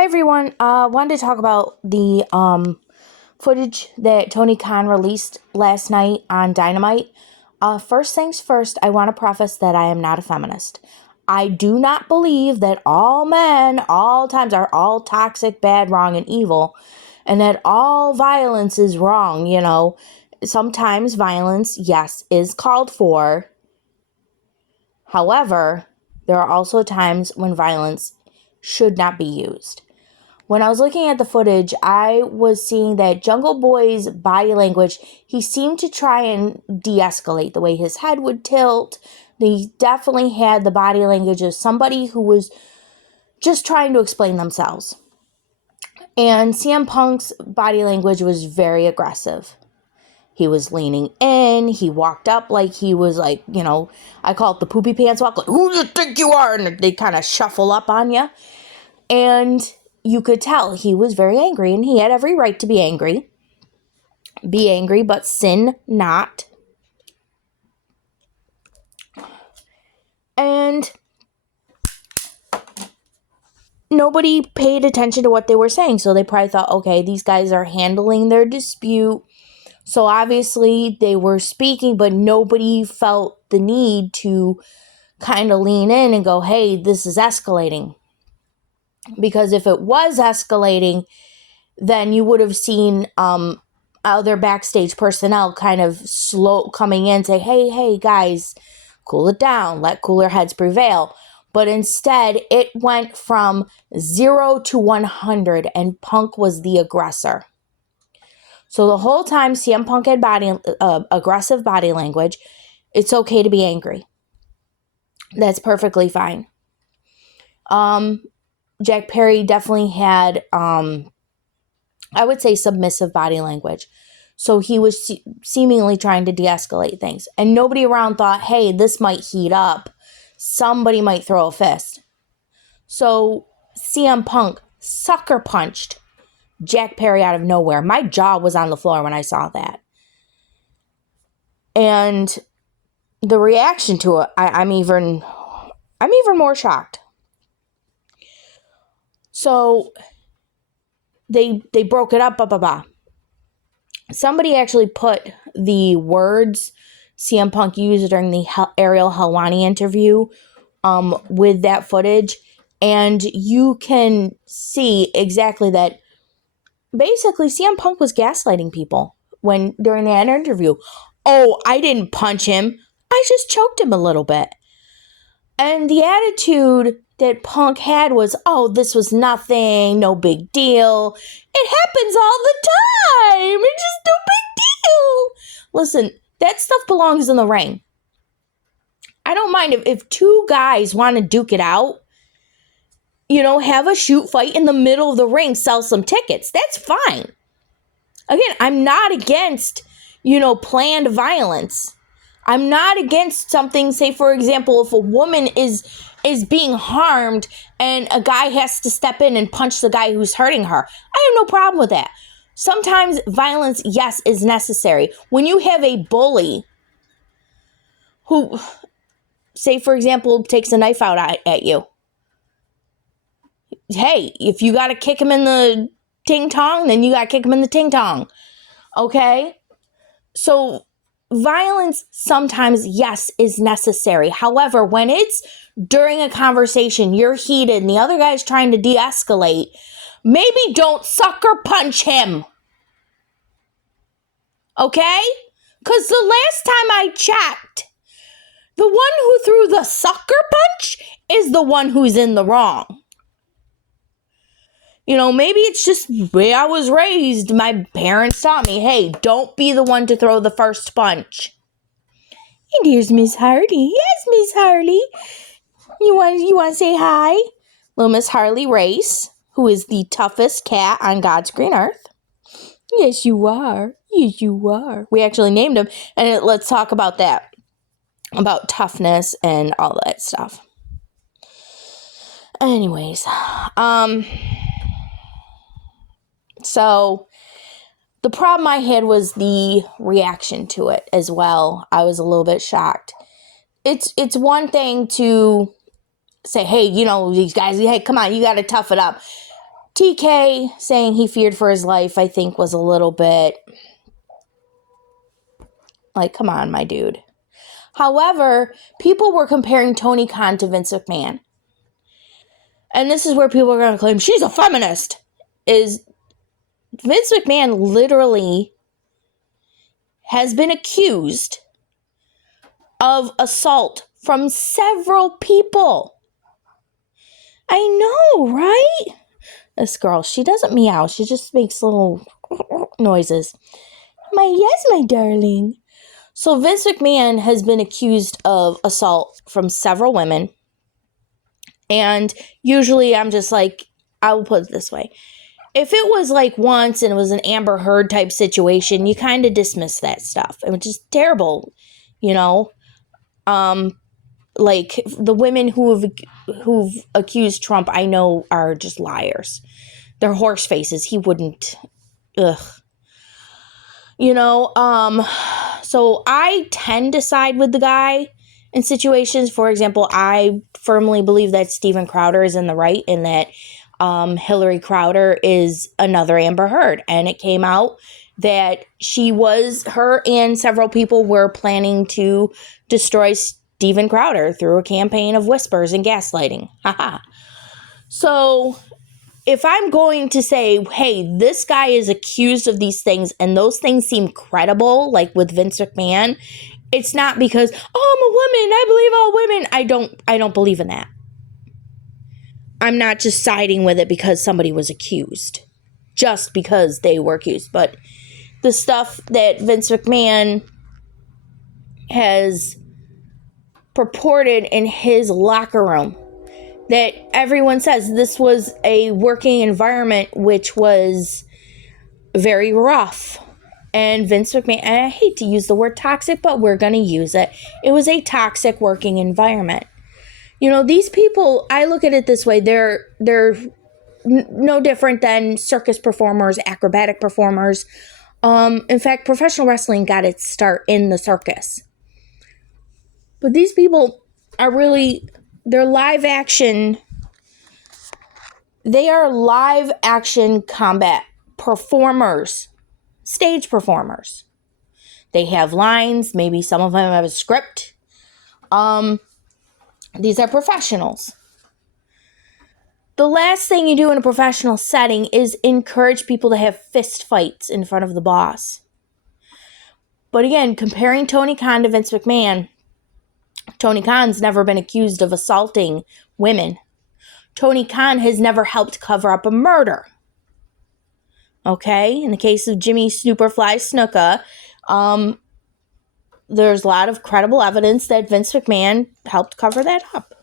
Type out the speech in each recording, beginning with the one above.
Hi everyone. Wanted to talk about the footage that Tony Khan released last night on Dynamite. First things first, I want to preface that I am not a feminist. I do not believe that all men, all times, are all toxic, bad, wrong, and evil, and that all violence is wrong. Sometimes violence, yes, is called for. However, there are also times when violence should not be used. When I was looking at the footage, I was seeing that Jungle Boy's body language, he seemed to try and de-escalate the way his head would tilt. He definitely had the body language of somebody who was just trying to explain themselves. And CM Punk's body language was very aggressive. He was leaning in. He walked up like he was like, I call it the poopy pants walk. Like, who do you think you are? And they kind of shuffle up on you. And you could tell he was very angry, and he had every right to be angry. Be angry, but sin not. And nobody paid attention to what they were saying, so they probably thought, okay, these guys are handling their dispute. So obviously they were speaking, but nobody felt the need to kind of lean in and go, hey, this is escalating. Because if it was escalating, then you would have seen other backstage personnel kind of slow coming in, say, hey, guys, cool it down, let cooler heads prevail. But instead, it went from 0 to 100, and Punk was the aggressor. So the whole time CM Punk had aggressive body language. It's okay to be angry. That's perfectly fine. Jack Perry definitely had, I would say, submissive body language. So he was seemingly trying to de-escalate things. And nobody around thought, hey, this might heat up. Somebody might throw a fist. So CM Punk sucker punched Jack Perry out of nowhere. My jaw was on the floor when I saw that. And the reaction to it, I'm even more shocked. So they broke it up. Somebody actually put the words CM Punk used during the Ariel Helwani interview with that footage, and you can see exactly that. Basically, CM Punk was gaslighting people during that interview. Oh, I didn't punch him. I just choked him a little bit. And the attitude that Punk had was, oh, this was nothing, no big deal. It happens all the time. It's just no big deal. Listen, that stuff belongs in the ring. I don't mind if two guys want to duke it out, have a shoot fight in the middle of the ring, sell some tickets. That's fine. Again, I'm not against, planned violence. I'm not against something, say, for example, if a woman is being harmed and a guy has to step in and punch the guy who's hurting her. I have no problem with that. Sometimes violence, yes, is necessary. When you have a bully who, say, for example, takes a knife out at you, hey, if you got to kick him in the ting-tong, then you got to kick him in the ting-tong. Okay? So violence sometimes, yes, is necessary. However, when it's during a conversation, you're heated and the other guy's trying to de-escalate, maybe don't sucker punch him. Okay? Because the last time I checked, the one who threw the sucker punch is the one who's in the wrong. Maybe it's just the way I was raised. My parents taught me, hey, don't be the one to throw the first punch. And here's Miss Harley. Yes, Miss Harley. You want to say hi? Little Miss Harley Race, who is the toughest cat on God's green earth. Yes, you are. Yes, you are. We actually named him, and let's talk about that. About toughness and all that stuff. Anyways, so the problem I had was the reaction to it as well. I was a little bit shocked. It's one thing to say, hey, these guys, hey, come on, you got to tough it up. TK saying he feared for his life, I think, was a little bit like, come on, my dude. However, people were comparing Tony Khan to Vince McMahon. And this is where people are going to claim she's a feminist. Is Vince McMahon literally has been accused of assault from several people. I know, right? This girl, she doesn't meow. She just makes little noises. Yes, my darling. So Vince McMahon has been accused of assault from several women. And usually I'm just like, I will put it this way. If it was like once and it was an Amber Heard type situation, you kind of dismiss that stuff. Which is terrible, you know. Like the women who've accused Trump, I know are just liars. They're horse faces. He wouldn't. Ugh. You know, so I tend to side with the guy in situations. For example, I firmly believe that Steven Crowder is in the right and that Hillary Crowder is another Amber Heard. And it came out that her and several people were planning to destroy Steven Crowder through a campaign of whispers and gaslighting. Haha. So if I'm going to say, hey, this guy is accused of these things and those things seem credible, like with Vince McMahon, it's not because, oh, I'm a woman, I believe all women. I don't believe in that. I'm not just siding with it because somebody was accused. Just because they were accused. But the stuff that Vince McMahon has purported in his locker room, that everyone says this was a working environment which was very rough. And Vince McMahon, and I hate to use the word toxic, but we're going to use it. It was a toxic working environment. You know, these people, I look at it this way, they're no different than circus performers, acrobatic performers. In fact, professional wrestling got its start in the circus. But these people are really, they're live action combat performers, stage performers. They have lines, maybe some of them have a script. These are professionals. The last thing you do in a professional setting is encourage people to have fist fights in front of the boss. But again, comparing Tony Khan to Vince McMahon, Tony Khan's never been accused of assaulting women. Tony Khan has never helped cover up a murder. Okay? In the case of Jimmy Snooperfly Snuka, there's a lot of credible evidence that Vince McMahon helped cover that up.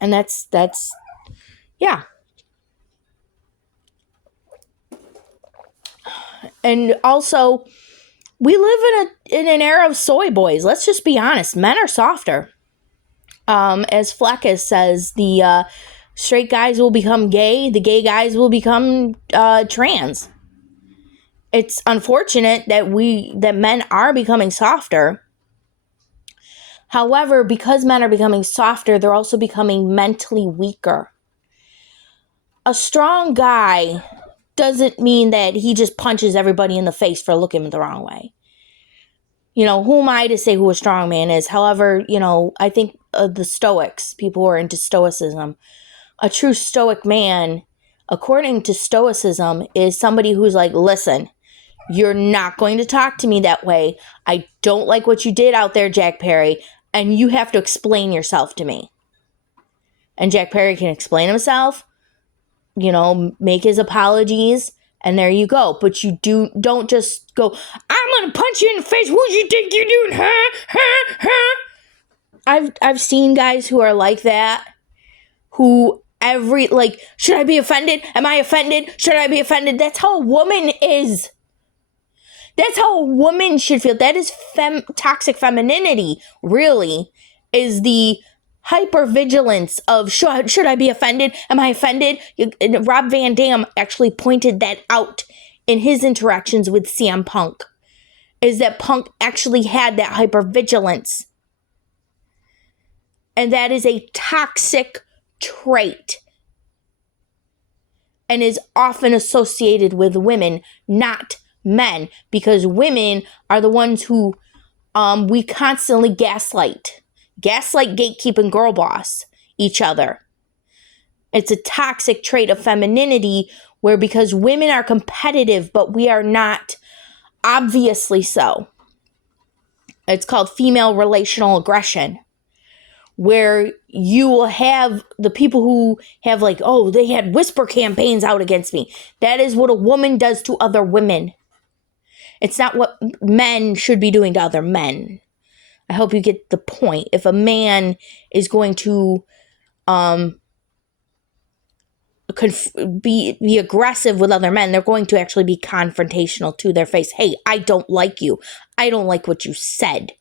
And that's yeah. And also, we live in an era of soy boys. Let's just be honest. Men are softer. As Fleckis says, the straight guys will become gay. The gay guys will become trans. It's unfortunate that men are becoming softer. However, because men are becoming softer, they're also becoming mentally weaker. A strong guy doesn't mean that he just punches everybody in the face for looking the wrong way. You know, who am I to say who a strong man is? However, you know, I think the Stoics, people who are into Stoicism, a true Stoic man, according to Stoicism, is somebody who's like, listen, you're not going to talk to me that way. I don't like what you did out there, Jack Perry, and you have to explain yourself to me. And Jack Perry can explain himself, you know, make his apologies, and there you go. But you don't just go, I'm going to punch you in the face. What do you think you're doing? Huh? I've seen guys who are like that, who should I be offended? Am I offended? Should I be offended? That's how a woman is. That's how a woman should feel. That is toxic femininity, really, is the hypervigilance of should I be offended? Am I offended? Rob Van Dam actually pointed that out in his interactions with CM Punk, is that Punk actually had that hypervigilance. And that is a toxic trait. and is often associated with women, not men, because women are the ones who we constantly gaslight, gatekeep, and girl boss each other. It's a toxic trait of femininity where, because women are competitive, but we are not obviously so. It's called female relational aggression, where you will have the people who have like, oh, they had whisper campaigns out against me. That is what a woman does to other women. It's not what men should be doing to other men. I hope you get the point. If a man is going to be aggressive with other men, they're going to actually be confrontational to their face. Hey, I don't like you. I don't like what you said.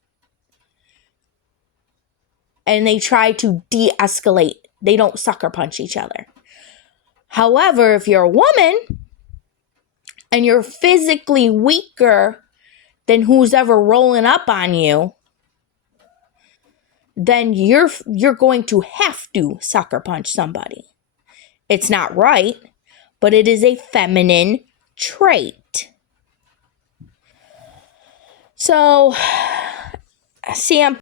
And they try to de-escalate. They don't sucker punch each other. However, if you're a woman and you're physically weaker than who's ever rolling up on you, then you're going to have to sucker punch somebody. It's not right, but it is a feminine trait. So, CM